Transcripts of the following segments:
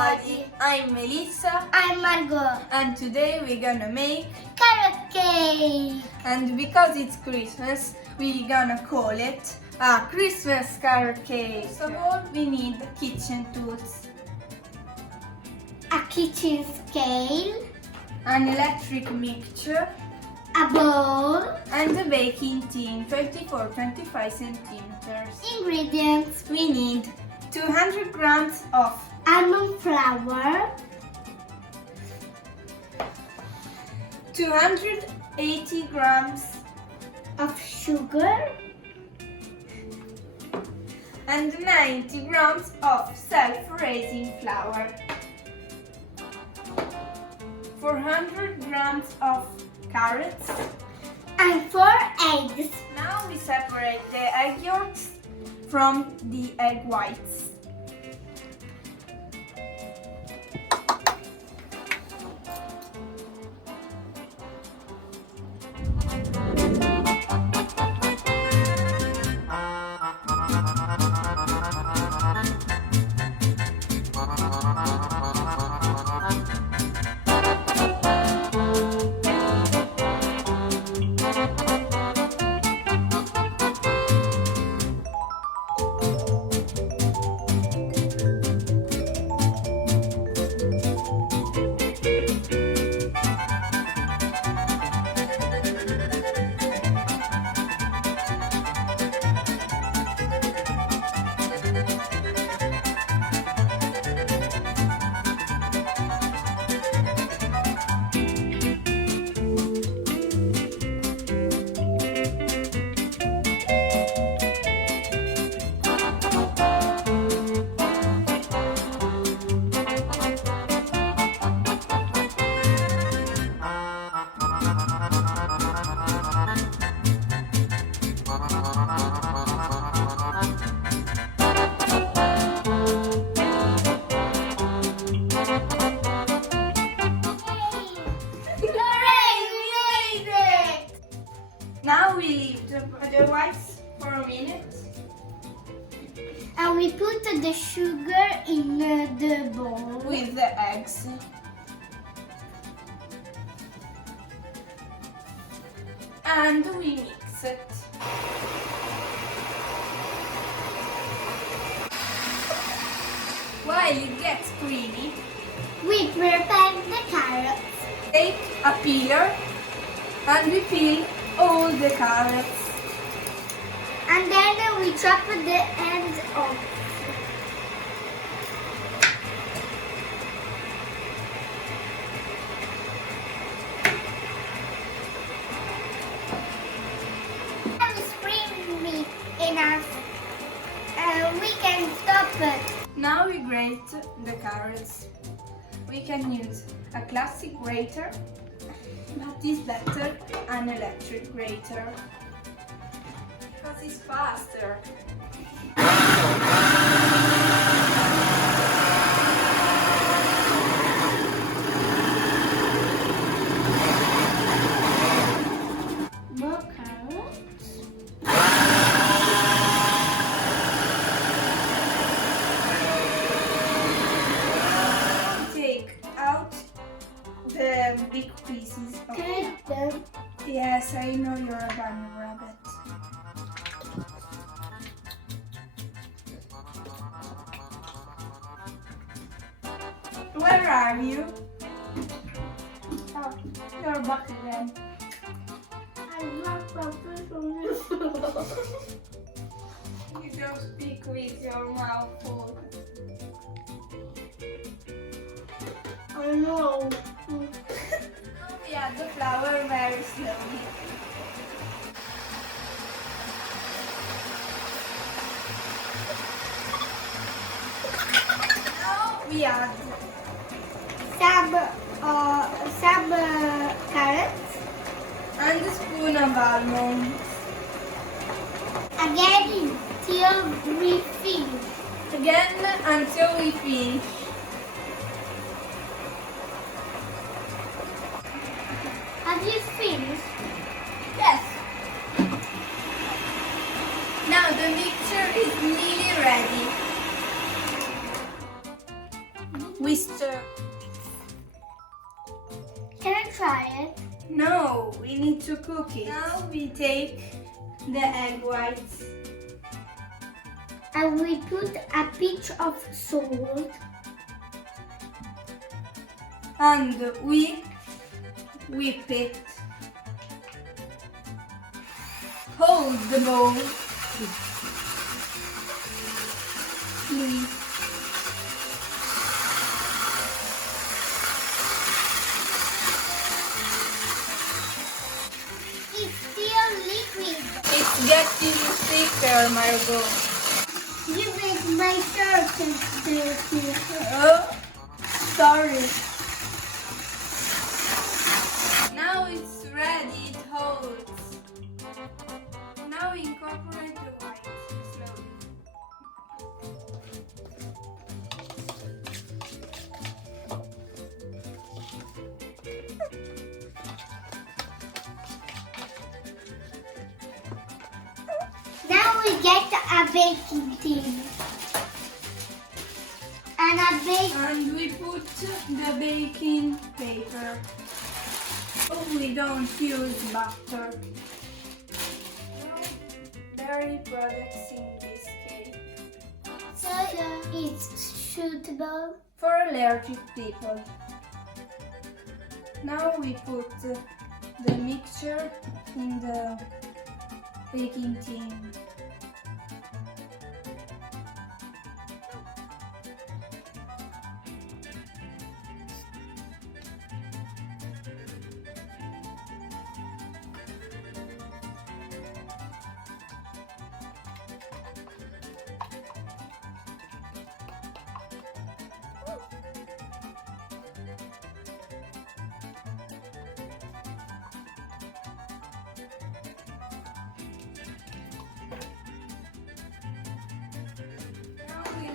everybody, I'm Melissa. I'm Margot. And today we're gonna make Carrot cake. and because it's Christmas, we're gonna call it a Christmas carrot cake. First of all, we need kitchen tools. A kitchen scale. An electric mixture. A bowl. And a baking tin, 24-25 centimeters. Ingredients. We need 200 grams of Almond flour. 280 grams Of sugar. and 90 grams of self-raising flour. 400 grams of carrots. And 4 eggs. Now we separate the egg yolks from the egg whites. Now we leave the whites for a minute. And we put the sugar in the bowl. With the eggs. And we mix it. While it gets creamy, We prepare the carrots. take a peeler and we peel all the carrots. And then we chop the ends off. And spring meat enough. We can stop it. Now we grate the carrots. We can use a classic grater, but it's better an electric grater because it's faster. More carrots. Take out the big pieces. Take them. Yes, I know you're a bunny rabbit. Where are you? Oh, you're back again. I'm not professional. You don't speak with your mouth full. I know. Now we add the flour very slowly. Now we add Some carrots. and a spoon of almonds. Again till we finish. Again until we finish. Have you finished? Yes. Now the mixture is nearly ready. We stir. Can I try it? No, we need to cook it. Now we take the egg whites. And we put a pinch of salt. And we whip it. Hold the bowl. Please. It's still liquid. It's getting thicker, Margot. You make my shirt dirty. Oh, sorry. Now it's ready, it holds. Now we incorporate the white slowly. Now we get a baking tin. And we put the baking paper. Oh, we don't use butter. No dairy products in this cake. So it's suitable. For allergic people. Now we put the mixture in the baking tin.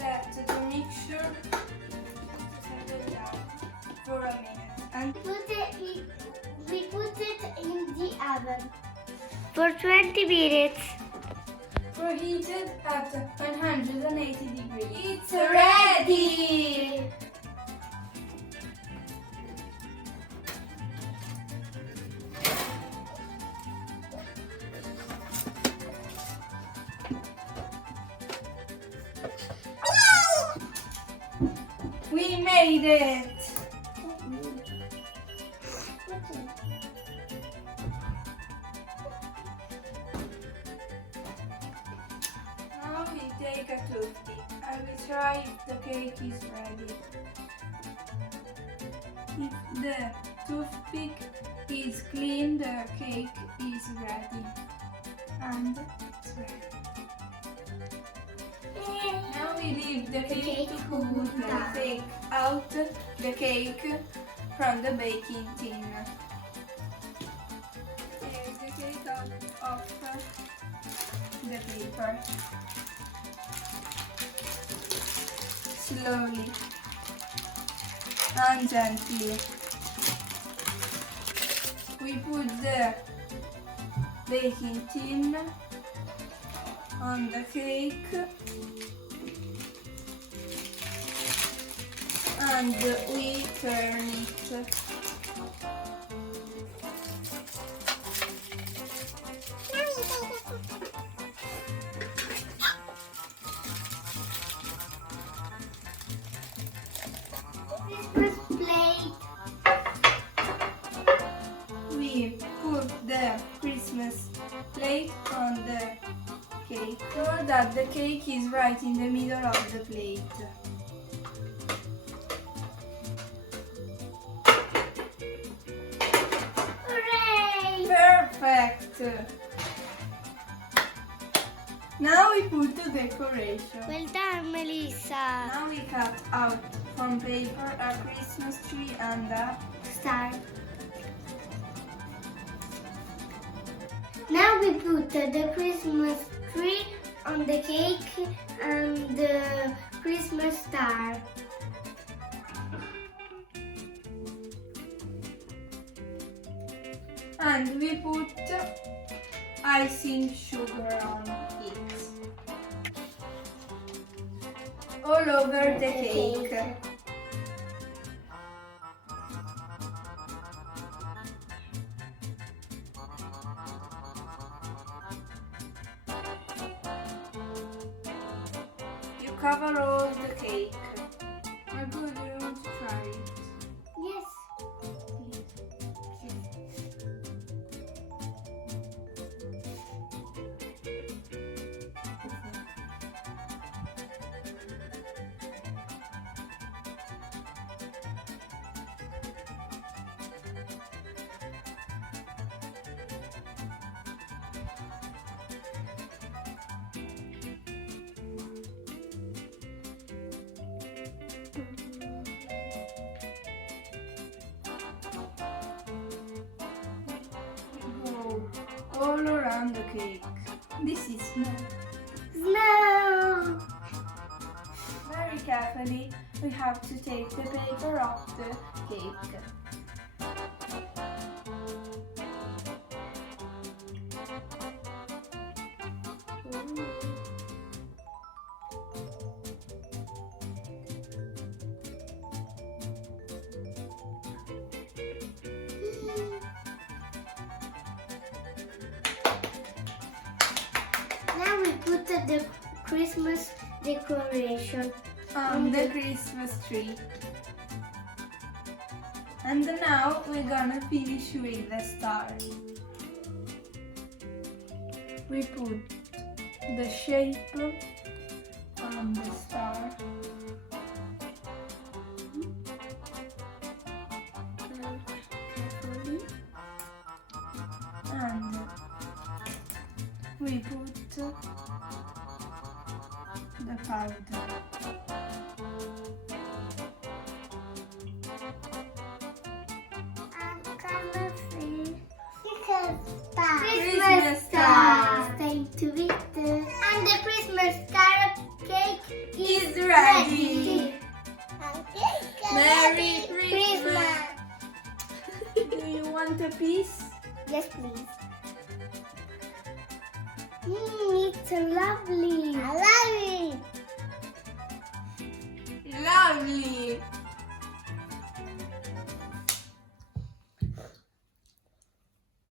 Let the mixture settle down for a minute and We put it in the oven for 20 minutes. preheated at 180 degrees. It's ready! We made it! Now we take a toothpick and we try if the cake is ready. If the toothpick is clean, the cake is ready. And it's ready. Now we leave the cake to cool and take out the cake from the baking tin. Take the cake out of the paper. Slowly and gently. We put the baking tin on the cake and we turn it. Christmas plate. We put the Christmas plate on the cake so that the cake is right in the middle of the plate. Hooray! Perfect! Now we put the decoration. Well done, Melissa. Now we cut out from paper a Christmas tree and a Star. Now we put the Christmas tree on the cake and the Christmas star. and we put icing sugar on it. All over the cake. cover all the cake. Margot, do you want to try it? Yes. Whoa, all around the cake. This is snow. Snow. Very carefully, we have to take the paper off the cake. Now we put the Christmas decoration On the Christmas tree. And now we're gonna finish with the star. We put the shape on the star. carefully. And we put the powder. Christmas star. Time to eat it. And the Christmas star cake Is ready. Merry Christmas. Do you want a piece? Yes, please. It's so lovely. I love it.